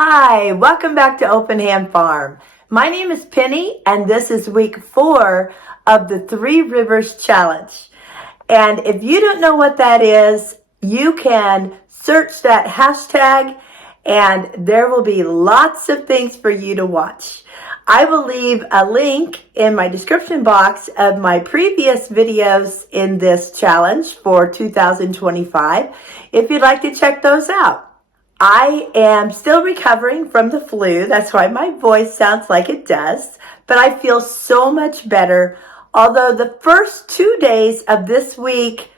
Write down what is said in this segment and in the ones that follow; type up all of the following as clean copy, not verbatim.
Hi, welcome back to Open Hand Farm. My name is Penny, and this is week 4 of the Three Rivers Challenge. And if you don't know what that is, you can search that hashtag, and there will be lots of things for you to watch. I will leave a link in my description box of my previous videos in this challenge for 2025 if you'd like to check those out. I am still recovering from the flu. That's why my voice sounds like it does. But I feel so much better. Although the first 2 days of this week,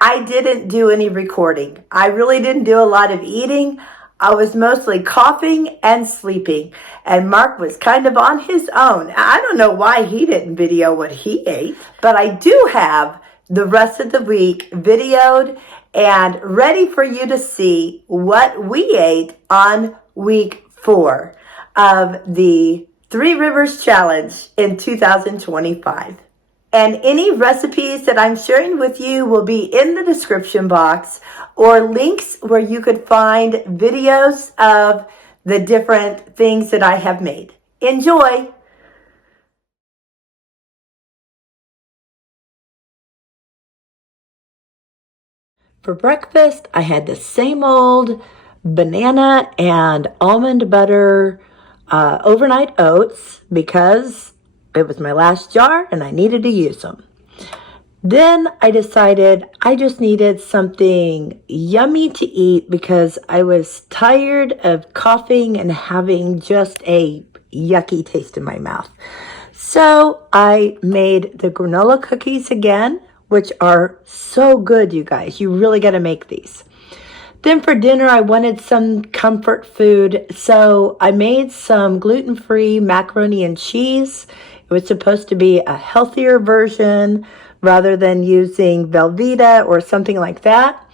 I didn't do any recording. I really didn't do a lot of eating. I was mostly coughing and sleeping. And Mark was kind of on his own. I don't know why he didn't video what he ate. But I do have the rest of the week videoed and ready for you to see what we ate on week 4 of the Three Rivers Challenge in 2025. And any recipes that I'm sharing with you will be in the description box or links where you could find videos of the different things that I have made. Enjoy! For breakfast, I had the same old banana and almond butter overnight oats because it was my last jar and I needed to use them. Then I decided I just needed something yummy to eat because I was tired of coughing and having just a yucky taste in my mouth. So I made the granola cookies again, which are so good, you guys. You really got to make these. Then for dinner, I wanted some comfort food, so I made some gluten-free macaroni and cheese. It was supposed to be a healthier version rather than using Velveeta or something like that,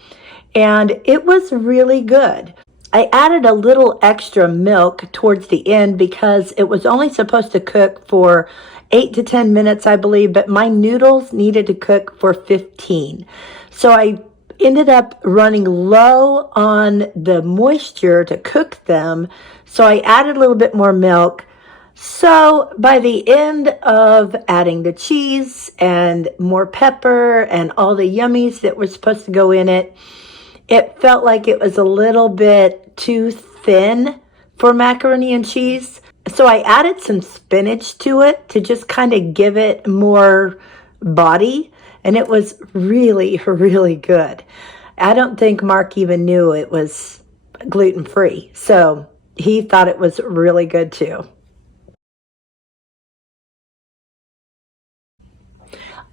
and it was really good. I added a little extra milk towards the end because it was only supposed to cook for 8 to 10 minutes, I believe, but my noodles needed to cook for 15. So I ended up running low on the moisture to cook them, so I added a little bit more milk. So by the end of adding the cheese and more pepper and all the yummies that were supposed to go in it, it felt like it was a little bit too thin for macaroni and cheese. So I added some spinach to it to just kind of give it more body. And it was really, really good. I don't think Mark even knew it was gluten-free. So he thought it was really good too.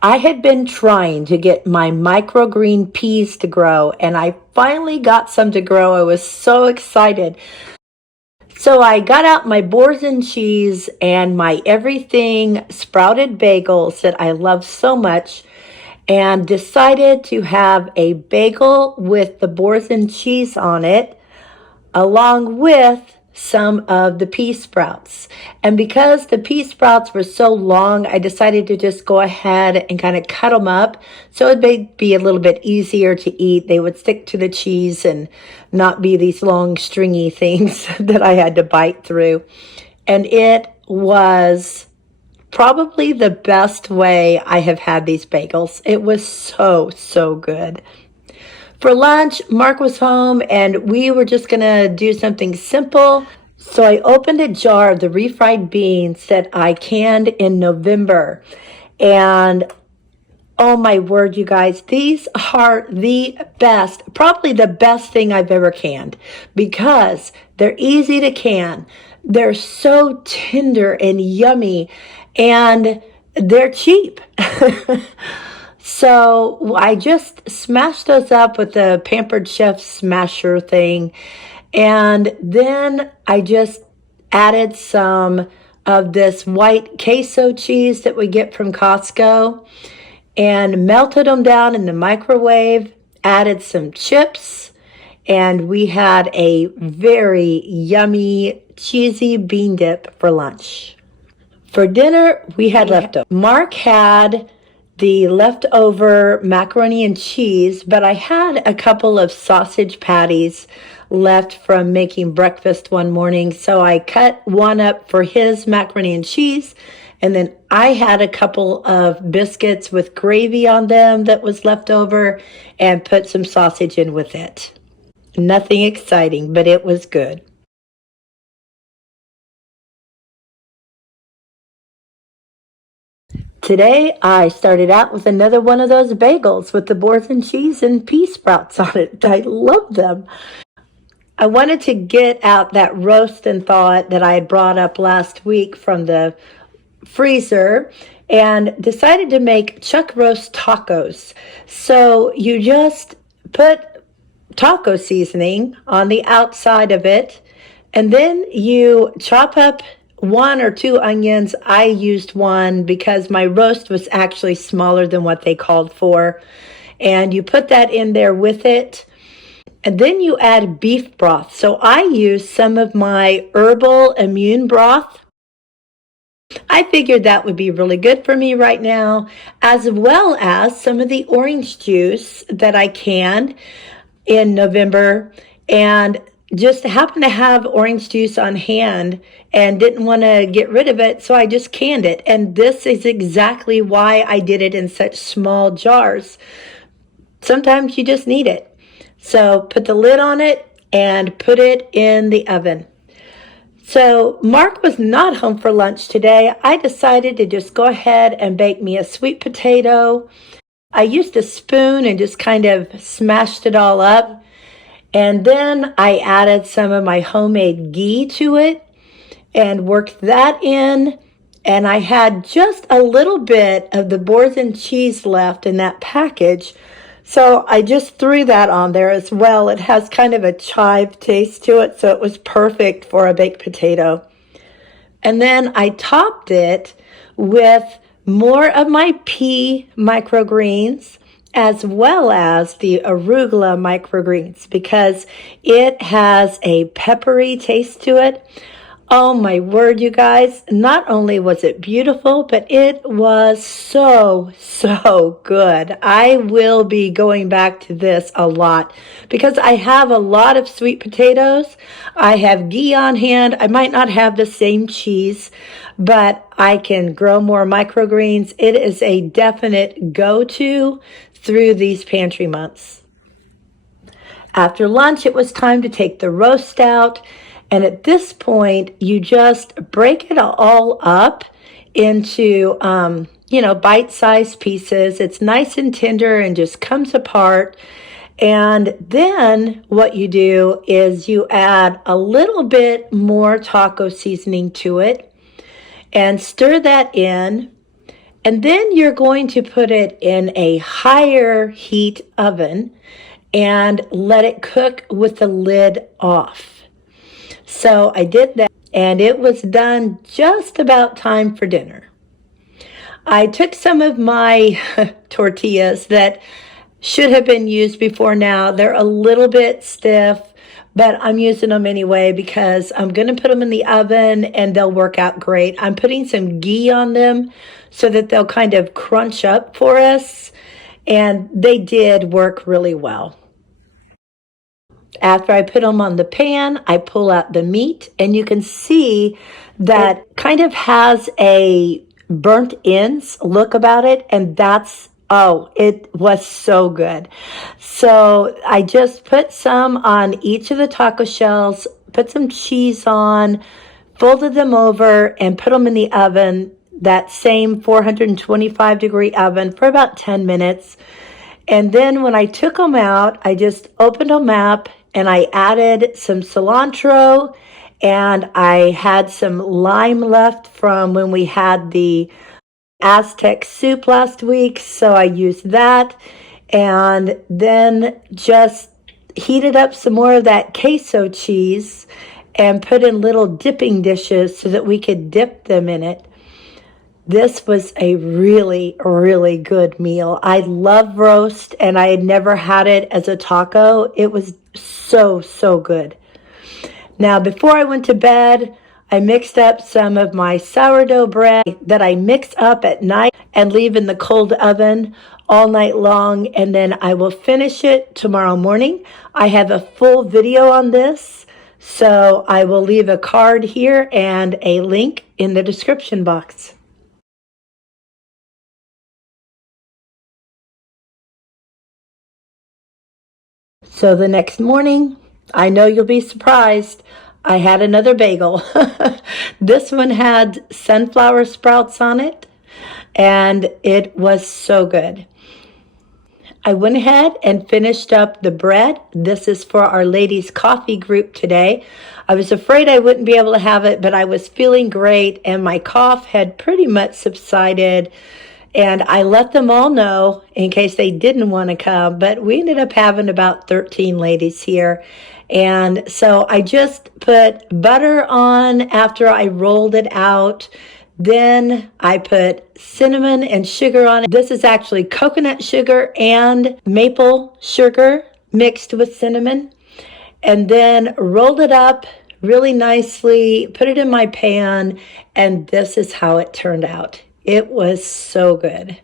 I had been trying to get my microgreen peas to grow, and I finally got some to grow. I was so excited. So I got out my boars and cheese and my everything sprouted bagels that I love so much and decided to have a bagel with the boars and cheese on it along with some of the pea sprouts. And because the pea sprouts were so long, I decided to just go ahead and kind of cut them up so it would be a little bit easier to eat. They would stick to the cheese and not be these long stringy things that I had to bite through. And it was probably the best way I have had these bagels. It was so good. For lunch, Mark was home and we were just gonna do something simple. So I opened a jar of the refried beans that I canned in November. And oh my word, you guys, these are the best, probably the best thing I've ever canned because they're easy to can. They're so tender and yummy and they're cheap. So I just smashed those up with the Pampered Chef smasher thing. And then I just added some of this white queso cheese that we get from Costco and melted them down in the microwave, added some chips, and we had a very yummy cheesy bean dip for lunch. For dinner, we had leftovers. Mark had the leftover macaroni and cheese, but I had a couple of sausage patties left from making breakfast one morning. So I cut one up for his macaroni and cheese. And then I had a couple of biscuits with gravy on them that was left over and put some sausage in with it. Nothing exciting, but it was good. Today, I started out with another one of those bagels with the boars and cheese and pea sprouts on it. I love them. I wanted to get out that roast and thaw it that I had brought up last week from the freezer and decided to make chuck roast tacos. So you just put taco seasoning on the outside of it, and then you chop up one or two onions. I used one because my roast was actually smaller than what they called for. And you put that in there with it. And then you add beef broth. So I use some of my herbal immune broth. I figured that would be really good for me right now, as well as some of the orange juice that I canned in November, and just happened to have orange juice on hand and didn't want to get rid of it, so I just canned it. And this is exactly why I did it in such small jars. Sometimes you just need it. So put the lid on it and put it in the oven. So Mark was not home for lunch today. I decided to just go ahead and bake me a sweet potato. I used a spoon and just kind of smashed it all up. And then I added some of my homemade ghee to it and worked that in. And I had just a little bit of the boars and cheese left in that package. So I just threw that on there as well. It has kind of a chive taste to it, so it was perfect for a baked potato. And then I topped it with more of my pea microgreens, as well as the arugula microgreens, because it has a peppery taste to it. Oh my word, you guys, not only was it beautiful, but it was so good. I will be going back to this a lot because I have a lot of sweet potatoes. I have ghee on hand. I might not have the same cheese, but I can grow more microgreens. It is a definite go-to through these pantry months. After lunch, it was time to take the roast out. And at this point, you just break it all up into, bite-sized pieces. It's nice and tender and just comes apart. And then what you do is you add a little bit more taco seasoning to it and stir that in. And then you're going to put it in a higher heat oven and let it cook with the lid off. So I did that, and it was done just about time for dinner. I took some of my tortillas that should have been used before now. They're a little bit stiff, but I'm using them anyway because I'm going to put them in the oven and they'll work out great. I'm putting some ghee on them so that they'll kind of crunch up for us, and they did work really well. After I put them on the pan, I pull out the meat, and you can see that kind of has a burnt ends look about it, and it was so good. So I just put some on each of the taco shells, put some cheese on, folded them over, and put them in the oven, that same 425-degree oven, for about 10 minutes. And then when I took them out, I just opened them up, and I added some cilantro, and I had some lime left from when we had the Aztec soup last week, so I used that, and then just heated up some more of that queso cheese and put in little dipping dishes so that we could dip them in it. This was a really, really good meal. I love roast, and I had never had it as a taco. It was so good. Now, before I went to bed, I mixed up some of my sourdough bread that I mix up at night and leave in the cold oven all night long, and then I will finish it tomorrow morning. I have a full video on this, so I will leave a card here and a link in the description box. So the next morning, I know you'll be surprised, I had another bagel. This one had sunflower sprouts on it, and it was so good. I went ahead and finished up the bread. This is for our ladies' coffee group today. I was afraid I wouldn't be able to have it, but I was feeling great, and my cough had pretty much subsided. And I let them all know in case they didn't want to come, but we ended up having about 13 ladies here. And so I just put butter on after I rolled it out. Then I put cinnamon and sugar on it. This is actually coconut sugar and maple sugar mixed with cinnamon. And then rolled it up really nicely, put it in my pan, and this is how it turned out. It was so good.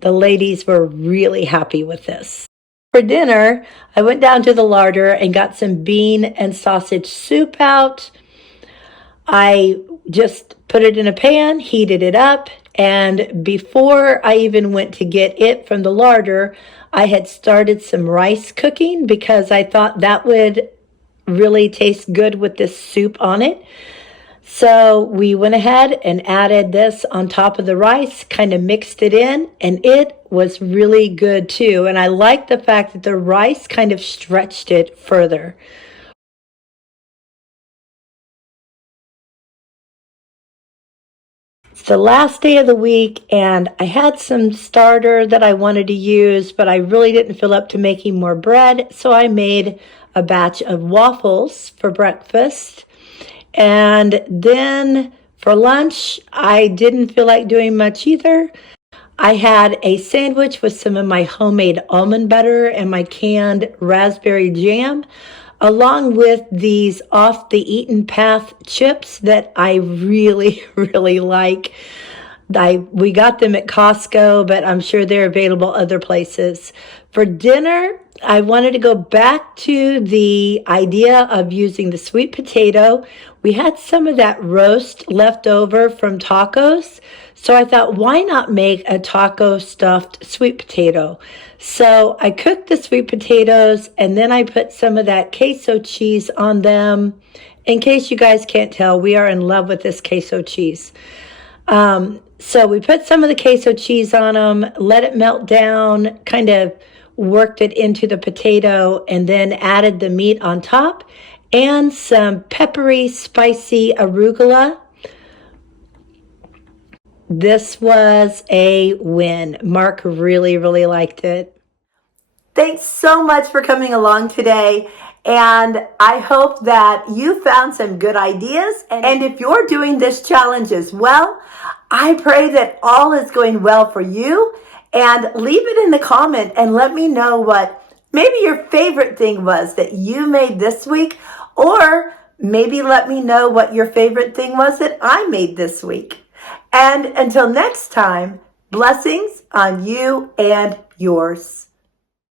The ladies were really happy with this. For dinner, I went down to the larder and got some bean and sausage soup out. I just put it in a pan, heated it up, and before I even went to get it from the larder, I had started some rice cooking because I thought that would really taste good with this soup on it. So we went ahead and added this on top of the rice, kind of mixed it in, and it was really good too. And I like the fact that the rice kind of stretched it further. It's the last day of the week, and I had some starter that I wanted to use, but I really didn't feel up to making more bread, so I made a batch of waffles for breakfast. And then for lunch, I didn't feel like doing much either. I had a sandwich with some of my homemade almond butter and my canned raspberry jam, along with these off the eaten path chips that I really, really like. We got them at Costco, but I'm sure they're available other places. For dinner, I wanted to go back to the idea of using the sweet potato. We had some of that roast left over from tacos, so I thought, why not make a taco stuffed sweet potato? So I cooked the sweet potatoes, and then I put some of that queso cheese on them. In case you guys can't tell, we are in love with this queso cheese. So we put some of the queso cheese on them, let it melt down, kind of worked it into the potato, and then added the meat on top and some peppery, spicy arugula. This was a win. Mark really, really liked it. Thanks so much for coming along today. And I hope that you found some good ideas. And if you're doing this challenge as well, I pray that all is going well for you. And leave it in the comment and let me know what maybe your favorite thing was that you made this week. Or maybe let me know what your favorite thing was that I made this week. And until next time, blessings on you and yours.